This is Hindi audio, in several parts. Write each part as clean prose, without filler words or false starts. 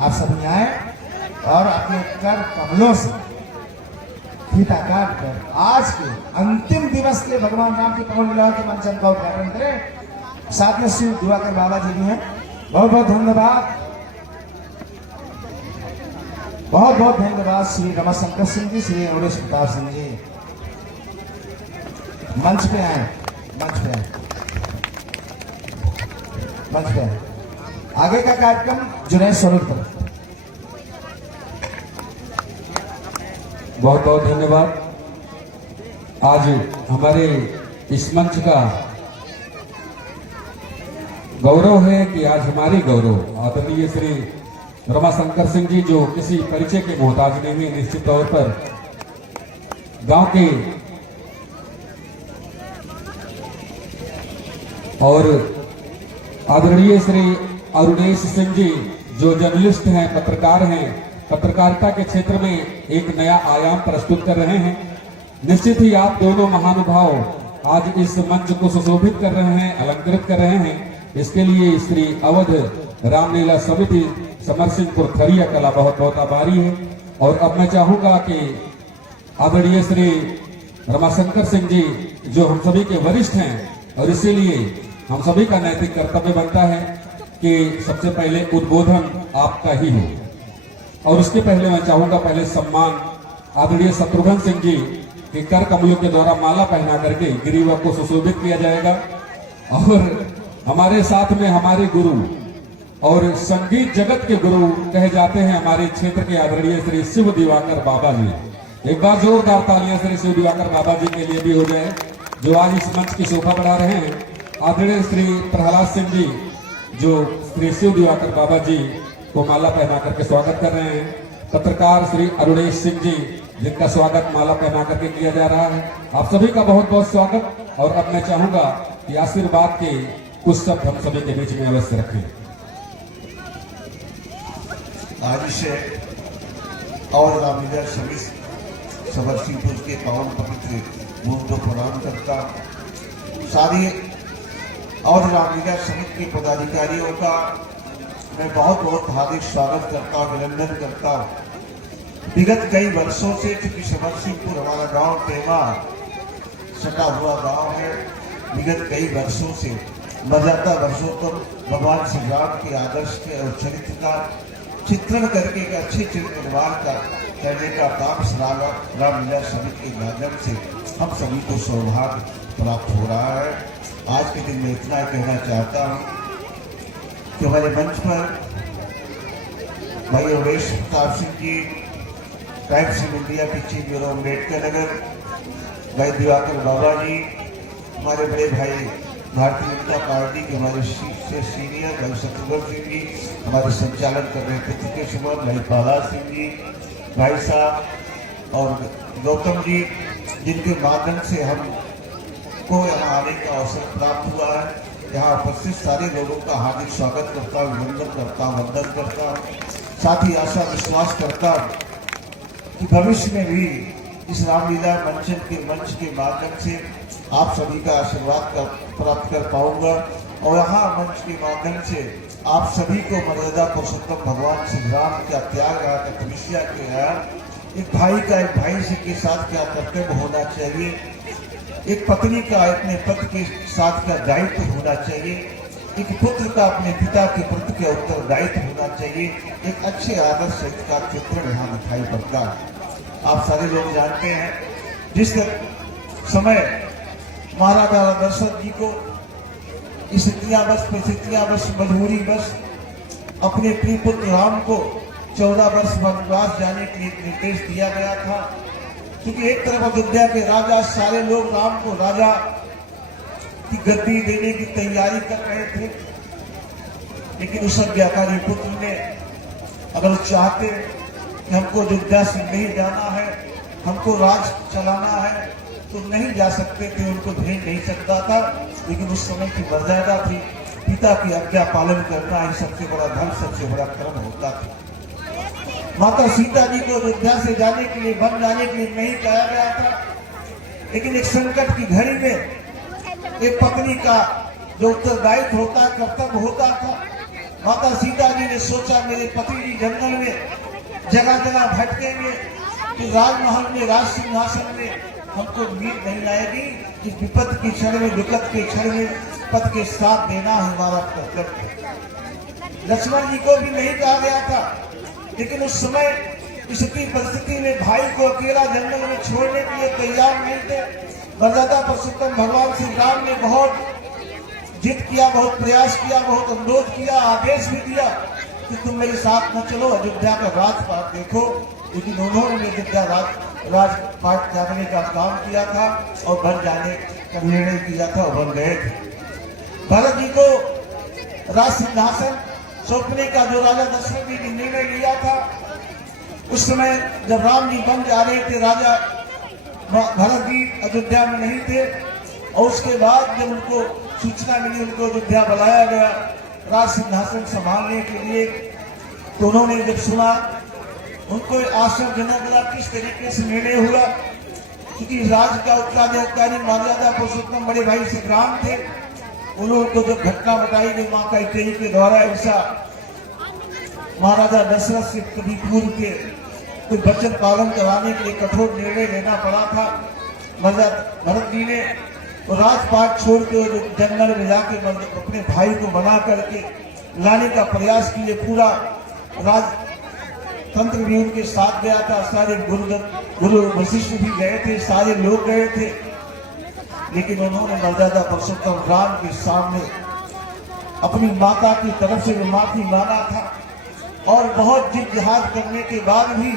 आप सभी आए और अपने कर कमलों से फीता काट कर आज के अंतिम दिवस के भगवान राम की पवन लीला के मंचन का उद्घाटन करें। साथ में श्री दिवाकर बाबा जी भी हैं। बहुत बहुत धन्यवाद, बहुत बहुत धन्यवाद श्री रमाशंकर सिंह जी, श्री अवधेश प्रताप सिंह जी। मंच पे आए, मंच पे आए, मंच पे आए। आगे का कार्यक्रम जुनैद स्वरूप पर। बहुत बहुत धन्यवाद। आज हमारे इस मंच का गौरव है कि आज हमारी गौरव आदरणीय श्री रमाशंकर सिंह जी, जो किसी परिचय के मोहताज नहीं हुए, निश्चित तौर पर गांव के और आदरणीय श्री अरुणेश सिंह जी, जो जर्नलिस्ट हैं, पत्रकार हैं, पत्रकारिता के क्षेत्र में एक नया आयाम प्रस्तुत कर रहे हैं। निश्चित ही आप दोनों महानुभाव आज इस मंच को सुशोभित कर रहे हैं, अलंकृत कर रहे हैं। इसके लिए श्री अवध रामलीला समिति समरसिंहपुर खरिया कला बहुत बहुत आभारी है। और अब मैं चाहूंगा कि आदरणीय श्री रमाशंकर सिंह जी, जो हम सभी के वरिष्ठ हैं, और इसीलिए हम सभी का नैतिक कर्तव्य बनता है कि सबसे पहले उद्बोधन आपका ही हो। और उसके पहले मैं चाहूंगा पहले सम्मान आदरणीय शत्रुघ्न सिंह जी के कर कमलों के द्वारा माला पहना करके ग्रीवा को सुशोभित किया जाएगा। और हमारे साथ में हमारे गुरु और संगीत जगत के गुरु कहे जाते हैं हमारे क्षेत्र के आदरणीय श्री शिव दिवाकर बाबा जी। एक बार जोरदार तालियां श्री शिव दिवाकर बाबा जी के लिए भी हो जाए, जो आज इस मंच की शोभा बढ़ा रहे हैं। आदरणीय श्री प्रहलाद सिंह जी, जो श्री शिव दिवाकर बाबा जी को माला पहना करके स्वागत कर रहे हैं। पत्रकार श्री अरुणेश सिंह जी, जिनका स्वागत माला पहना करके किया जा रहा है। आप सभी का बहुत बहुत स्वागत। और अब मैं चाहूंगा कि आशीर्वाद के कुछ शब्द हम सभी के बीच में अवश्य रखें। आज से और रामलीला समिति समरसिंहपुर के पावन पवित्र भूमि को प्रणाम करता, सारी और रामलीला समिति के पदाधिकारियों का मैं बहुत बहुत हार्दिक स्वागत करता हूँ, अभिनंदन करता हूँ। विगत कई वर्षों से, क्योंकि समरसिंहपुर हमारा गांव टेमा सटा हुआ गांव है, विगत कई वर्षों से मर्यादा वर्षों तक भगवान श्री राम के आदर्श के और चरित्र का चित्रण करके एक अच्छे चरित्र निर्माण का करने का काम रामलीला समिति के माध्यम से हम सभी को सौभाग्य प्राप्त हो रहा है। आज के दिन में इतना कहना चाहता हूँ कि हमारे मंच पर भाई Awadhesh Pratap Singh ji, times of India के चीफ ब्यूरो अम्बेडकर नगर, भाई दिवाकर बाबा जी, हमारे बड़े भाई भारतीय जनता पार्टी के हमारे सीनियर भाई शत्रुघ्न सिंह जी, हमारे संचालन कर रहे पत्रिका सुमन भाई प्रहलाद सिंह जी, भाई साहब और गौतम जी, जिनके माध्यम से हम को यहाँ आने का अवसर प्राप्त हुआ है। यहाँ उपस्थित सारे लोगों का हार्दिक स्वागत करता हूँ, अभिनंदन करता हूँ, वंदन करता हूँ। साथ ही आशा विश्वास करता हूँ कि भविष्य में भी इस रामलीला मंचन के मंच के माध्यम से आप सभी का आशीर्वाद प्राप्त कर पाऊंगा। और यहाँ मंच के माध्यम से आप सभी को मर्यादा पुरुषोत्तम भगवान श्री राम का त्याग का तपस्या के एक भाई का एक भाई से के साथ क्या कर्तव्य होना चाहिए, एक पत्नी का अपने पति के साथ का दायित्व होना चाहिए, एक पुत्र का अपने पिता के प्रति के उत्तरदायित्व होना चाहिए, एक अच्छे आदर्श का चित्रण यहाँ दिखाई पड़ता है। आप सारे लोग जानते हैं, जिस समय महाराजा दशरथ जी को स्थितियां बस मजबूरी बस अपने प्रिय पुत्र राम को 14 वर्ष वनवास जाने के लिए निर्देश दिया गया था। क्योंकि एक तरफ अयोध्या के राजा सारे लोग राम को राजा की गद्दी देने की तैयारी कर रहे थे, लेकिन उस आज्ञाकारी पुत्र ने अगर चाहते कि हमको अयोध्या से नहीं जाना है, हमको राज चलाना है, तो नहीं जा सकते थे, उनको भेज नहीं सकता था। लेकिन उस समय की मर्यादा थी, पिता की आज्ञा पालन करना ही सबसे बड़ा धर्म, सबसे बड़ा कर्म होता था। माता सीता जी को अयोध्या से जाने के लिए, वन जाने के लिए नहीं कहा गया था, लेकिन एक संकट की घड़ी में एक पत्नी का जो उत्तरदायित्व होता, कर्तव्य होता था, माता सीता जी ने सोचा मेरे पति जी जंगल में जगह जगह भटकेंगे तो राजमहल में राज सिंहासन में हमको नींद नहीं आएगी कि विपत्ति के क्षण में विपत के क्षण में पति के साथ देना हमारा कर्तव्य। लक्ष्मण जी को भी नहीं कहा गया था, लेकिन उस समय स्थिति परिस्थिति में भाई को अकेला जंगल में छोड़ने के लिए तैयार नहीं थे। मर्यादा पुरुषोत्तम भगवान श्री राम ने बहुत जिद किया, बहुत प्रयास किया, बहुत अनुरोध किया, आदेश भी दिया कि तुम मेरे साथ न चलो, अयोध्या का राजपाट देखो। लेकिन उन्होंने अयोध्या राजपाट जाने का काम किया था और बन जाने का निर्णय किया था और बन गए थे। भरत जी को राज सिंहासन सौंपने का जो राजा दशरथ जी ने निर्णय लिया था, उस समय जब राम जी बन जा रहे थे, राजा भरत जी अयोध्या में नहीं थे और उसके बाद जब उनको सूचना मिली, उनको अयोध्या बुलाया गया राज सिंहासन संभालने के लिए, तो उन्होंने जब सुना उनको आश्चर्यजनक लगा किस तरीके से निर्णय हुआ, क्योंकि राज्य का उत्तराधिकारी मर्यादा पुरुषोत्तम बड़े भाई श्री राम थे। उनको जो घटना बताई गई मां कैकेयी के द्वारा, ऐसा महाराजा दशरथ से कभी पूर्व के कोई वचन पालन कराने के लिए कठोर निर्णय लेना पड़ा था। भरत जी ने राजपाट छोड़ के जंगल में जाके अपने भाई को बना करके लाने का प्रयास किए। पूरा राजतंत्र भी उनके साथ गया था, सारे गुरु वशिष्ठ भी गए थे, सारे लोग गए थे, लेकिन उन्होंने मर्यादा पुरुषोत्तम राम के सामने अपनी माता की तरफ से माफी मांगा था और बहुत जिद-जिहाद करने के बाद भी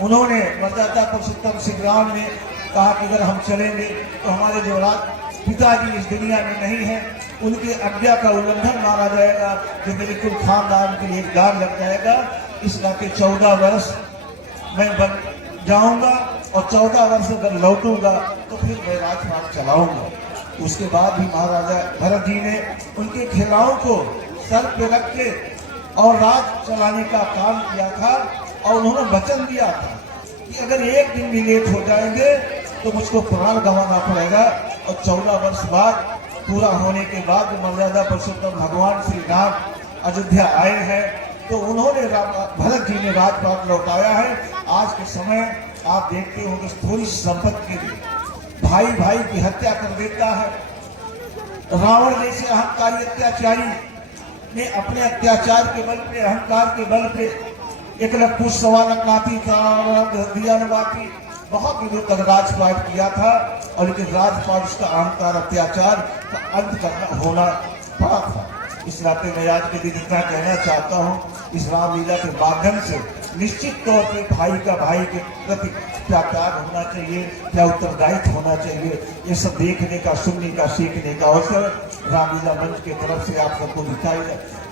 उन्होंने मर्यादा पुरुषोत्तम श्री राम ने कहा कि अगर हम चलेंगे तो हमारे जो पिताजी इस दुनिया में नहीं है, उनकी आज्ञा का उल्लंघन माना जाएगा, जो मेरे कुल खानदान के लिए दाग लग जाएगा। इस नाते 14 वर्ष मैं बन जाऊंगा और 14 वर्ष अगर लौटूंगा तो फिर मैं राजपाट चलाऊंगा। उसके बाद भी महाराजा भरत जी ने उनके खिलाओं को सर पे रख के और राज चलाने का काम किया था और उन्होंने वचन दिया था कि अगर एक दिन भी लेट हो जाएंगे तो मुझको प्राण गंवाना पड़ेगा। और 14 वर्ष बाद पूरा होने के बाद मर्यादा पुरुषोत्तम भगवान श्री राम अयोध्या आए हैं तो उन्होंने भरत जी ने राजपाट लौटाया है। आज के समय आप देखते हो कि थोड़ी संपत्ति के लिए भाई भाई की हत्या कर देता है। रावण जैसे अहंकारी अत्याचारी ने अपने अत्याचार के बल पे, अहंकार के बल पे एक लख सवा लख नाती दिया नवाती बहुत दिनों तक राजपाट किया था और लेकिन राजपाट उसका अहंकार अत्याचार का अंत करना होना पड़ा था। इस नाते मैं आज के दिन इतना कहना चाहता हूँ, इस रामलीला के माध्यम से निश्चित तौर पे भाई का भाई के प्रति क्या त्याग होना चाहिए, क्या उत्तरदायित्व होना चाहिए, ये सब देखने का, सुनने का, सीखने का अवसर रामलीला मंच की तरफ से आप सबको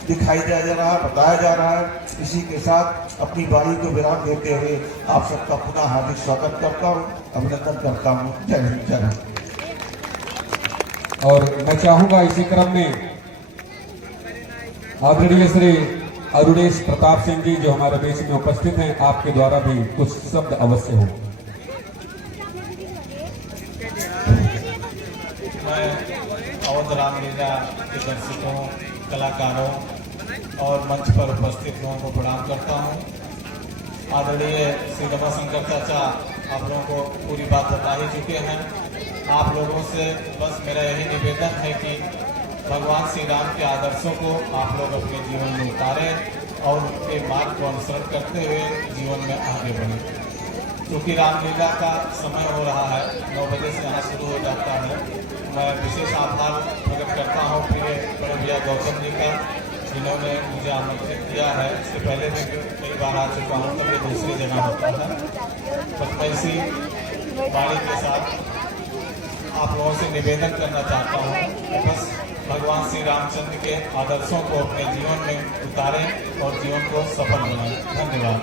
दिखाई जा रहा है, बताया जा रहा है। इसी के साथ अपनी वाणी को विराम देते हुए आप सबका पुनः हार्दिक स्वागत करता हूँ, अभिनंदन करता हूँ। जय हिंद, जय हिंद। और मैं चाहूंगा इसी क्रम में आदरणीय श्री अरुणेश प्रताप सिंह जी जो हमारे बीच में उपस्थित हैं, आपके द्वारा भी कुछ शब्द अवश्य हो। मैं अवध रामलीला के दर्शकों, कलाकारों और मंच पर उपस्थित लोगों को प्रणाम करता हूं। आदरणीय श्री रमाशंकर चाचा आप लोगों को पूरी बात बता ही चुके हैं। आप लोगों से बस मेरा यही निवेदन है कि भगवान श्री राम के आदर्शों को आप लोग अपने जीवन में उतारें और उनके मार्ग को अनुसरण करते हुए जीवन में आगे बढ़ें। क्योंकि रामलीला का समय हो रहा है, 9 बजे से यहाँ शुरू हो जाता है। मैं विशेष आभार प्रकट करता हूँ प्रिय बड़े भैया गौतम जी का, जिन्होंने मुझे आमंत्रित किया है। इससे पहले भी कई बार आ चुका हूँ, तब ये दूसरी जगह होता है। बस मैं इसी वाणी के साथ आप लोगों से निवेदन करना चाहता हूँ, बस भगवान श्री रामचंद्र के आदर्शों को अपने जीवन में उतारें और जीवन को सफल बनाएं। धन्यवाद।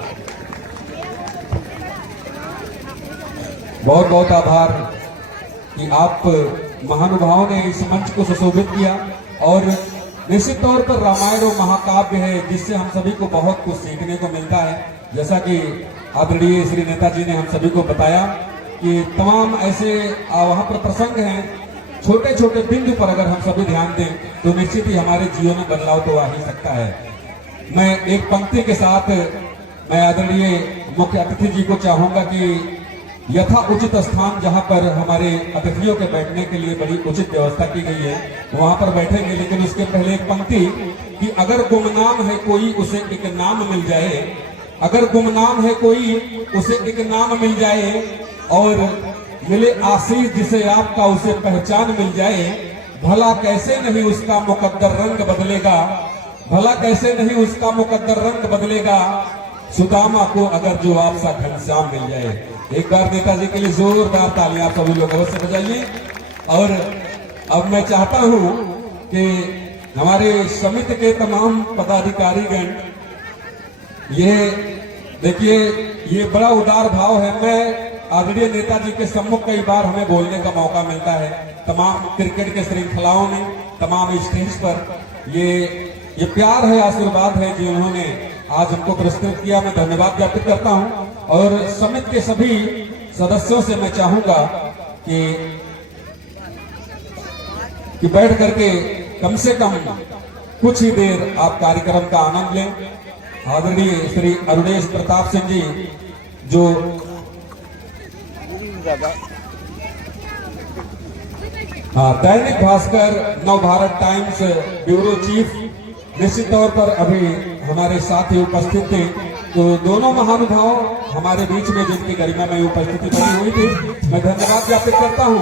बहुत बहुत आभार कि आप महानुभावों ने इस मंच को सुशोभित किया। और निश्चित तौर पर रामायण और महाकाव्य है जिससे हम सभी को बहुत कुछ सीखने को मिलता है। जैसा कि आदरणीय श्री नेताजी ने हम सभी को बताया कि तमाम ऐसे वहां पर प्रसंग हैं छोटे छोटे बिंदु पर अगर हम सभी ध्यान दें तो निश्चित ही हमारे जीवन में बदलाव तो आ ही सकता है। मैं एक पंक्ति के साथ मैं आदरणीय मुख्य अतिथि जी को चाहूंगा कि यथा उचित स्थान जहां पर हमारे अतिथियों के बैठने के लिए बड़ी उचित व्यवस्था की गई है वहां पर बैठेंगे, लेकिन उसके पहले एक पंक्ति कि अगर गुमनाम है कोई उसे एक नाम मिल जाए, अगर गुमनाम है कोई उसे एक नाम मिल जाए और मिले आशीष जिसे आपका उसे पहचान मिल जाए, भला कैसे नहीं उसका मुकद्दर रंग बदलेगा, भला कैसे नहीं उसका मुकद्दर रंग बदलेगा, सुदामा को अगर जो आपसा घनश्याम मिल जाए। एक बार नेताजी के लिए जोरदार तालियां आप सभी लोग अवश्य बजाइए। और अब मैं चाहता हूं कि हमारे समिति के तमाम पदाधिकारीगण, ये देखिए ये बड़ा उदार भाव है। मैं आदरणीय नेताजी के सम्मुख कई बार हमें बोलने का मौका मिलता है, तमाम क्रिकेट के श्रृंखलाओं में, तमाम स्टेज पर। ये प्यार है, आशीर्वाद है जो उन्होंने आज हमको पुरस्कृत किया। मैं धन्यवाद ज्ञापित करता हूं और समिति के सभी सदस्यों से मैं चाहूंगा कि बैठ करके कम से कम कुछ ही देर आप कार्यक्रम का आनंद लें। आदरणीय श्री अरुणेश प्रताप सिंह जी जो दैनिक भास्कर, नव भारत टाइम्स ब्यूरो चीफ निश्चित तौर पर अभी हमारे साथ ही उपस्थित थे। तो दोनों महानुभाव हमारे बीच में जिनकी गरिमा में उपस्थिति बनी हुई थी, मैं धन्यवाद ज्ञापित करता हूं।